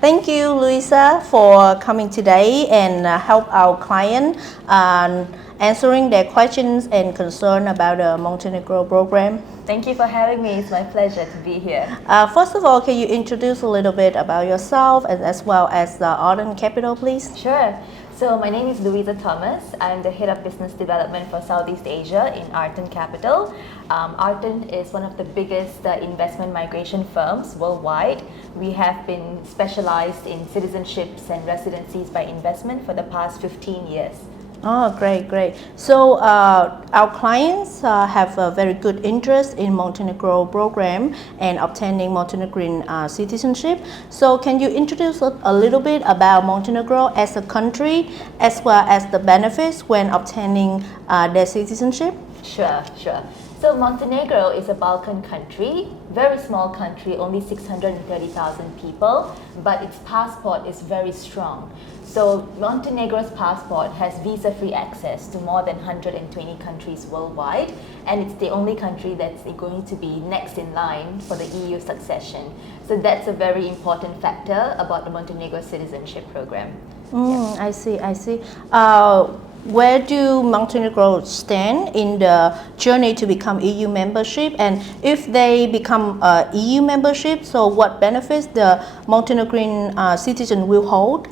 Thank you, Luisa, for coming today and help our client answering their questions and concern about the Montenegro program. Thank you for having me. It's my pleasure to be here. First of all, can you introduce a little bit about yourself and as well as the Arton Capital, please? Sure. So my name is Louisa Thomas. I'm the Head of Business Development for Southeast Asia in Arton Capital. Arton is one of the biggest investment migration firms worldwide. We have been specialized in citizenships and residencies by investment for the past 15 years. Oh, great. So our clients have a very good interest in Montenegro program and obtaining Montenegrin citizenship. So can you introduce a little bit about Montenegro as a country as well as the benefits when obtaining their citizenship? Sure. So Montenegro is a Balkan country, very small country, only 630,000 people, but its passport is very strong. So Montenegro's passport has visa-free access to more than 120 countries worldwide, and it's the only country that's going to be next in line for the EU succession. So that's a very important factor about the Montenegro citizenship program. I see. Where do Montenegro stand in the journey to become EU membership? And if they become EU membership, so what benefits the Montenegrin citizen will hold?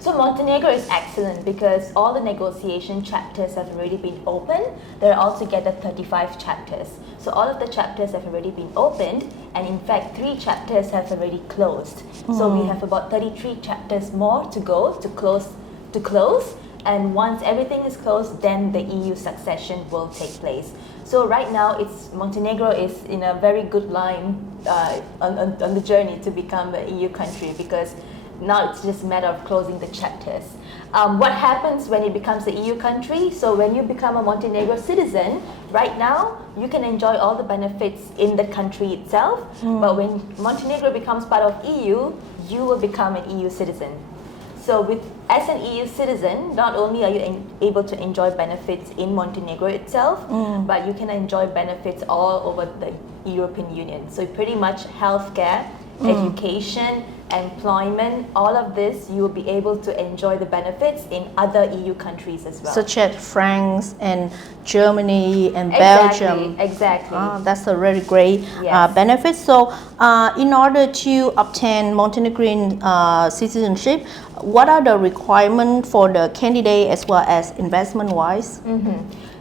So Montenegro is excellent because all the negotiation chapters have already been opened. There are altogether 35 chapters. So all of the chapters have already been opened, and in fact 3 chapters have already closed. So we have about 33 chapters more to go to close. And once everything is closed, then the EU succession will take place. So right now, Montenegro is in a very good line on the journey to become an EU country, because now it's just a matter of closing the chapters. What happens when it becomes an EU country? So when you become a Montenegro citizen, right now you can enjoy all the benefits in the country itself. But when Montenegro becomes part of EU, you will become an EU citizen. So as an EU citizen, not only are you able to enjoy benefits in Montenegro itself, but you can enjoy benefits all over the European Union. So pretty much healthcare, education, employment, all of this, you will be able to enjoy the benefits in other EU countries as well. Such as France and Germany and Belgium. Exactly. That's a really great benefit. So in order to obtain Montenegrin citizenship, what are the requirements for the candidate as well as investment-wise?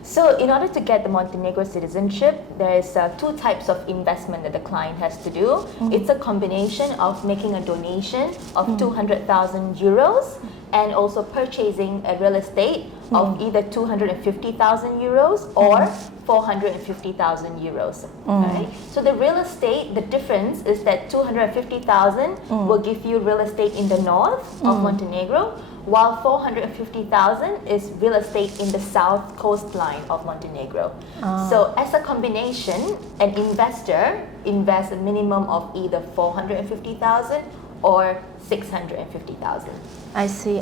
So in order to get the Montenegro citizenship, there is 2 types of investment that the client has to do. It's a combination of making a donation of 200,000 euros and also purchasing a real estate of either 250,000 euros or 450,000 euros. Right? So the real estate, the difference is that 250,000 will give you real estate in the north of Montenegro, while 450,000 is real estate in the south coastline of Montenegro. So as a combination, an investor invests a minimum of either 450,000 or 650,000. I see.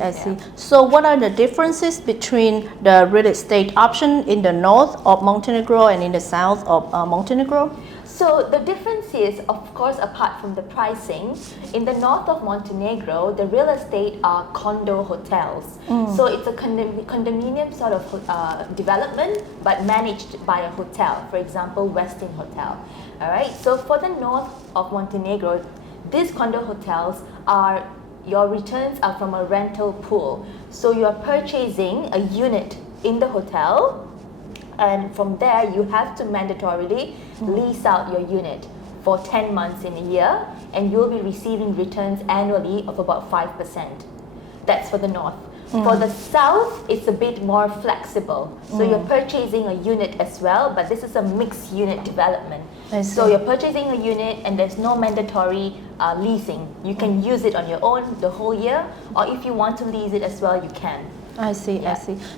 So what are the differences between the real estate option in the north of Montenegro and in the south of Montenegro? So the difference is, of course, apart from the pricing, in the north of Montenegro, the real estate are condo hotels. So it's a condominium sort of development, but managed by a hotel, for example, Westin Hotel. All right. So for the north of Montenegro, these condo hotels your returns are from a rental pool. So you are purchasing a unit in the hotel, and from there you have to mandatorily lease out your unit for 10 months in a year, and you'll be receiving returns annually of about 5%. That's for the north. For the south, it's a bit more flexible. So you're purchasing a unit as well, but this is a mixed unit development. So you're purchasing a unit and there's no mandatory leasing. You can use it on your own the whole year, or if you want to lease it as well, you can. I see.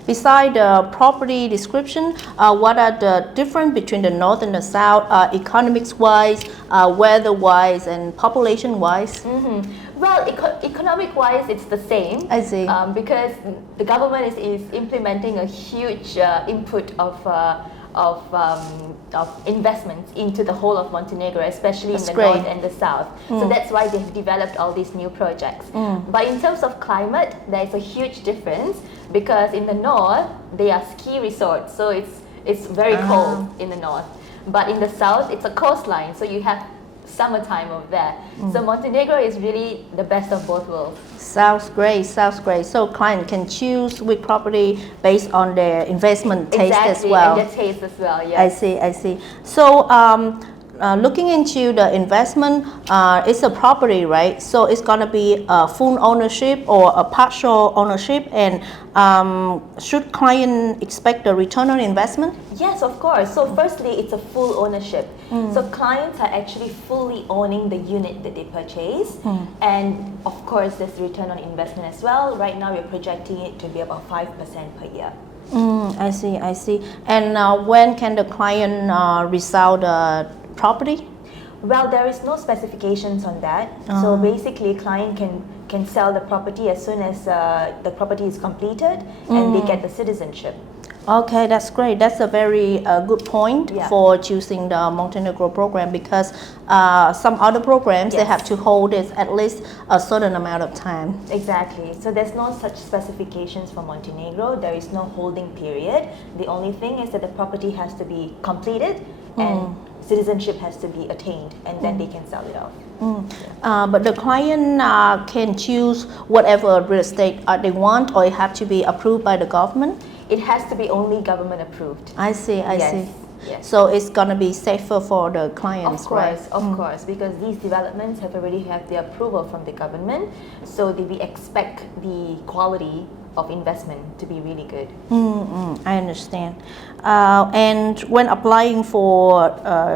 Beside the property description, what are the difference between the north and the south, economics-wise, weather-wise, and population-wise? Well, economic-wise, it's the same. I see. Because the government is implementing a huge input of of investments into the whole of Montenegro, especially That's in the great. north and the south. So that's why they've developed all these new projects. But in terms of climate, there's a huge difference because in the north, they are ski resorts, so it's very cold in the north. But in the south, it's a coastline, so you have summertime over there. So Montenegro is really the best of both worlds. Sounds great, sounds great. So client can choose which property based on their investment taste as well. And their taste as well, yes. I see. So looking into the investment, it's a property, right? So it's gonna be a full ownership or a partial ownership, and should client expect a return on investment? Yes, of course. So firstly, it's a full ownership. So clients are actually fully owning the unit that they purchase. And of course, there's return on investment as well. Right now, we're projecting it to be about 5% per year. I see. And when can the client resell the property? Well, there is no specifications on that. So basically, client can sell the property as soon as the property is completed and they get the citizenship. Okay, that's great. That's a very good point for choosing the Montenegro program, because some other programs, they have to hold it at least a certain amount of time. Exactly. So there's no such specifications for Montenegro. There is no holding period. The only thing is that the property has to be completed and citizenship has to be attained, and then they can sell it off. But the client can choose whatever real estate they want, or it have to be approved by the government? It has to be only government approved. I see. Yes. So it's gonna be safer for the clients, right? Of course, because these developments have already had the approval from the government, so we expect the quality of investment to be really good. I understand. And when applying for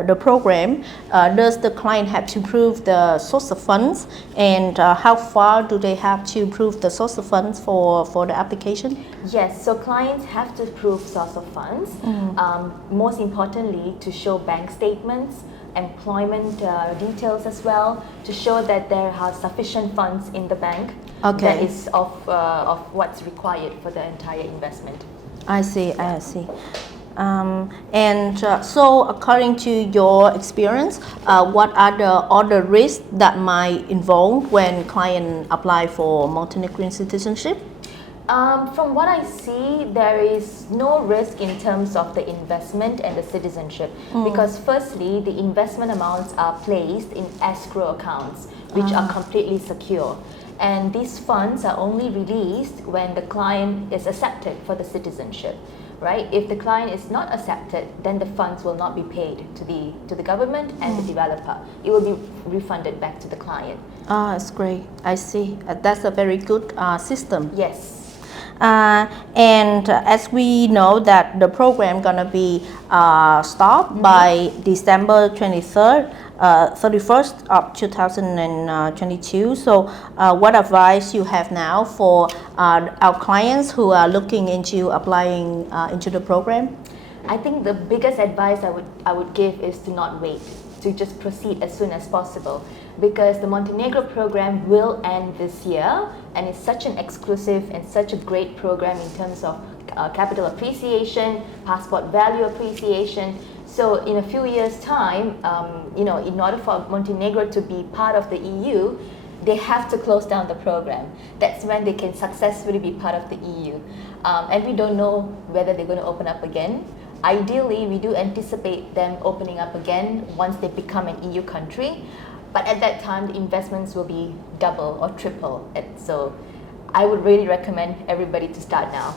the program, does the client have to prove the source of funds, and how far do they have to prove the source of funds for the application? Yes, so clients have to prove source of funds. Most importantly, to show bank statements, employment details as well, to show that there are sufficient funds in the bank that is of what's required for the entire investment. I see. So according to your experience, what are the other risks that might involve when client apply for Montenegrin citizenship? From what I see, there is no risk in terms of the investment and the citizenship, because firstly, the investment amounts are placed in escrow accounts, which are completely secure. And these funds are only released when the client is accepted for the citizenship, right? If the client is not accepted, then the funds will not be paid to the government and the developer. It will be refunded back to the client. That's great. I see. That's a very good system. Yes. And as we know that the program gonna be stopped by December 23rd, 31st of 2022. So what advice you have now for our clients who are looking into applying into the program? I think the biggest advice I would give is to not wait, to just proceed as soon as possible, because the Montenegro program will end this year, and it's such an exclusive and such a great program in terms of capital appreciation, passport value appreciation. So in a few years' time, in order for Montenegro to be part of the EU, they have to close down the program. That's when they can successfully be part of the EU. And we don't know whether they're going to open up again. Ideally, we do anticipate them opening up again once they become an EU country. But at that time, the investments will be double or triple. So I would really recommend everybody to start now.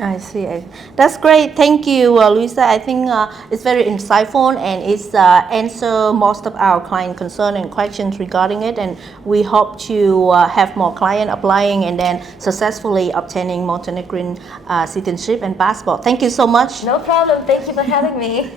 I see. That's great. Thank you, Luisa. I think it's very insightful, and it's answer most of our client concern and questions regarding it. And we hope to have more client applying and then successfully obtaining Montenegrin citizenship and passport. Thank you so much. No problem. Thank you for having me.